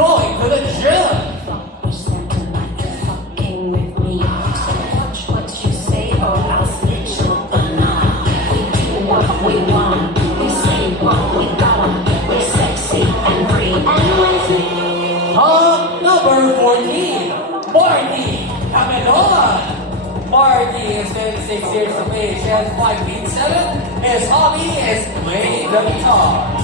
going to the gym. We want, we say what we got, we're sexy and free and lazy. Number 14, Marty Cameron. Marty is 26 years of age, has 5'7". His hobby is playing the guitar.